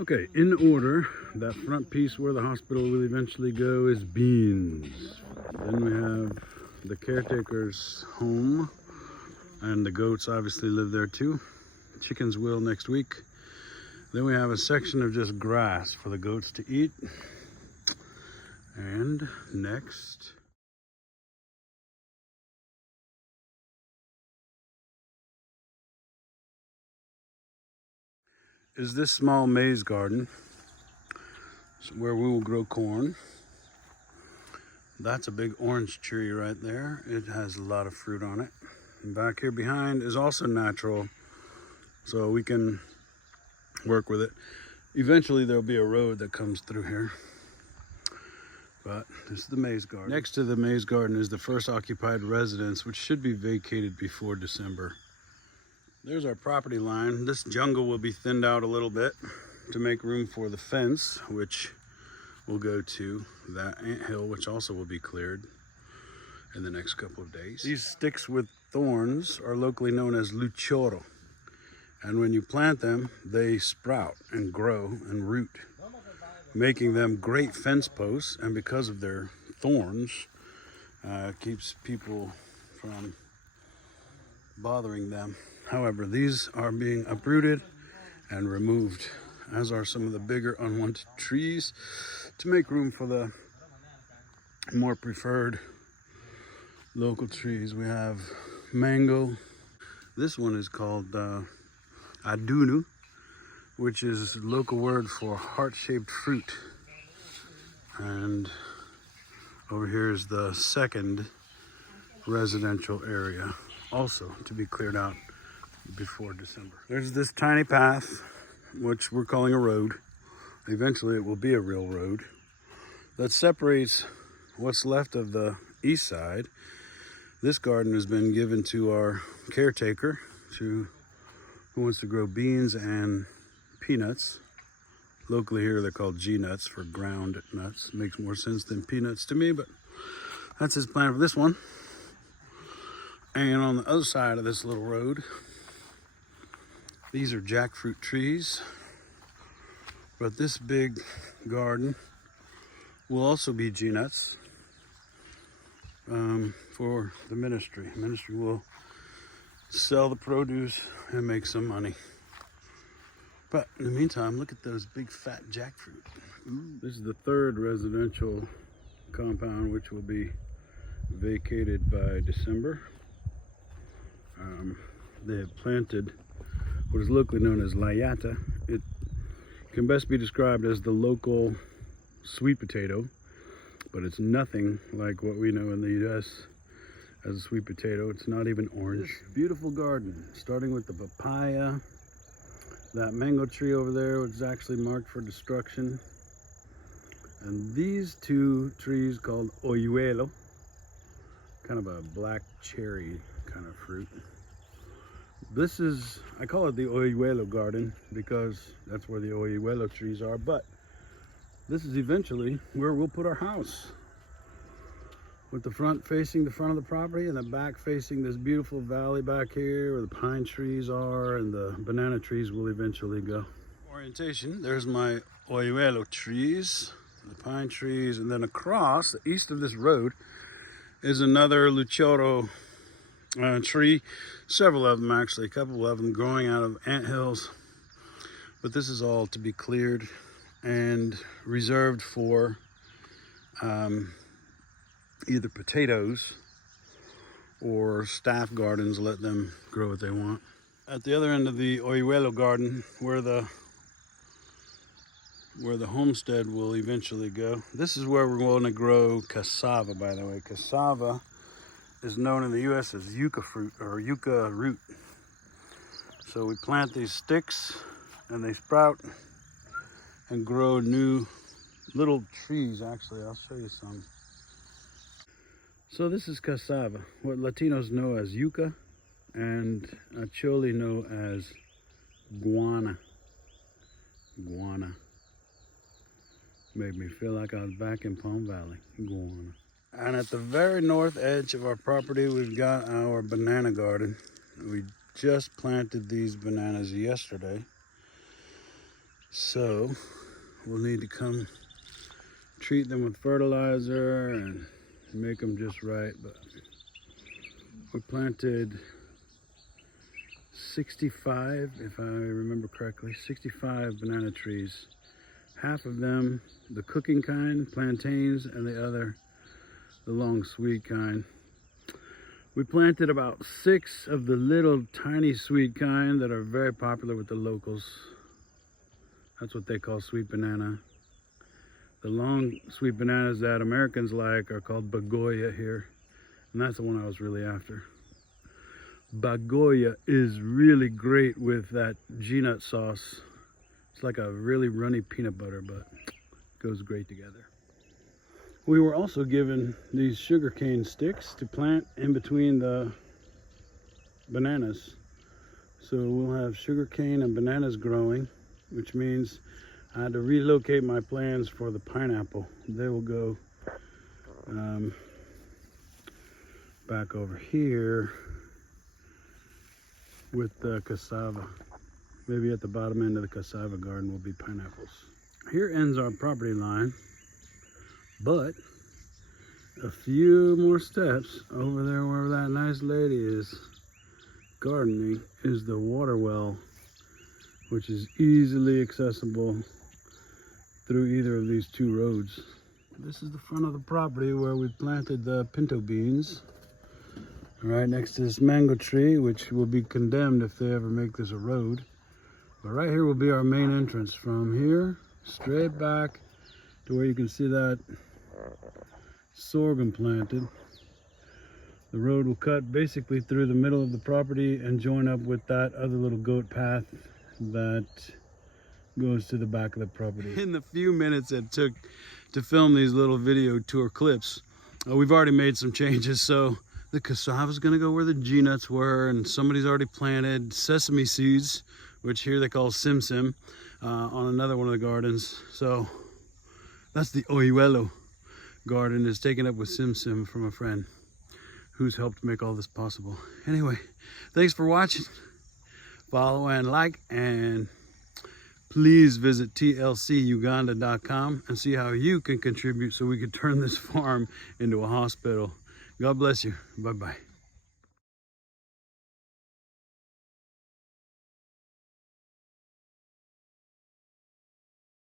Okay, in order, that front piece where the hospital will eventually go is beans. Then we have the caretaker's home, and the goats obviously live there too. Chickens will next week. Then we have a section of just grass for the goats to eat. And next is this small maize garden where we will grow corn. That's a big orange tree right there. It has a lot of fruit on it. And back here behind is also natural, so we can work with it. Eventually there'll be a road that comes through here. But this is the maize garden. Next to the maize garden is the first occupied residence, which should be vacated before December. There's our property line. This jungle will be thinned out a little bit to make room for the fence, which will go to that anthill, which also will be cleared in the next couple of days. These sticks with thorns are locally known as luchoro. And when you plant them, they sprout and grow and root, making them great fence posts. And because of their thorns, keeps people from bothering them. However, these are being uprooted and removed, as are some of the bigger unwanted trees, to make room for the more preferred local trees. We have mango. This one is called adunu, which is a local word for heart-shaped fruit. And over here is the second residential area, also to be cleared out before December. There's this tiny path, which we're calling a road. Eventually it will be a real road that separates what's left of the east side. This garden has been given to our caretaker who wants to grow beans and peanuts. Locally here they're called G-nuts, for ground nuts. Makes more sense than peanuts to me, but that's his plan for this one. And on the other side of this little road, these are jackfruit trees. But this big garden will also be G-nuts for the ministry. The ministry will sell the produce and make some money. But in the meantime, look at those big fat jackfruit. Ooh. This is the third residential compound, which will be vacated by December. They have planted what is locally known as layata. It can best be described as the local sweet potato, but it's nothing like what we know in the US as a sweet potato. It's not even orange. This beautiful garden, starting with the papaya, that mango tree over there, which is actually marked for destruction, and these two trees called oyuelo, kind of a black cherry kind of fruit. This is, I call it the oyuelo garden because that's where the oyuelo trees are, but this is eventually where we'll put our house, with the front facing the front of the property and the back facing this beautiful valley back here where the pine trees are and the banana trees will eventually go. Orientation, there's my oyuelo trees, the pine trees, and then across the east of this road is another luchoro tree, several of them actually, a couple of them growing out of anthills. But this is all to be cleared and reserved for either potatoes or staff gardens. Let them grow what they want. At the other end of the oyuelo garden, where the homestead will eventually go, this is where we're going to grow cassava, by the way. Cassava is known in the US as yucca fruit or yucca root. So we plant these sticks and they sprout and grow new little trees. Actually, I'll show you some. So this is cassava, what Latinos know as yucca and Acholi know as guana. Guana. Made me feel like I was back in Palm Valley. Guana. And at the very north edge of our property, we've got our banana garden. We just planted these bananas yesterday. So we'll need to come treat them with fertilizer and make them just right. But we planted 65, if I remember correctly, 65 banana trees. Half of them, the cooking kind, plantains, and the other, the long sweet kind. We planted about 6 of the little tiny sweet kind that are very popular with the locals. That's what they call sweet banana. The long sweet bananas that Americans like are called Bagoya here. And that's the one I was really after. Bagoya is really great with that G-nut sauce. It's like a really runny peanut butter, but it goes great together. We were also given these sugarcane sticks to plant in between the bananas. So we'll have sugarcane and bananas growing, which means I had to relocate my plans for the pineapple. They will go back over here with the cassava. Maybe at the bottom end of the cassava garden will be pineapples. Here ends our property line, but a few more steps over there where that nice lady is gardening is the water well, which is easily accessible through either of these 2 roads. This is the front of the property where we planted the pinto beans, right next to this mango tree, which will be condemned if they ever make this a road. But right here will be our main entrance. From here straight back to where you can see that sorghum planted. The road will cut basically through the middle of the property and join up with that other little goat path that goes to the back of the property. In the few minutes it took to film these little video tour clips, we've already made some changes. So the cassava is going to go where the G-nuts were, and somebody's already planted sesame seeds, which here they call sim-sim, on another one of the gardens. So that's the Oyuelo garden, is taken up with sim-sim from a friend who's helped make all this possible. Anyway, thanks for watching. Follow and like, and please visit tlcuganda.com and see how you can contribute so we can turn this farm into a hospital. God bless you. Bye-bye.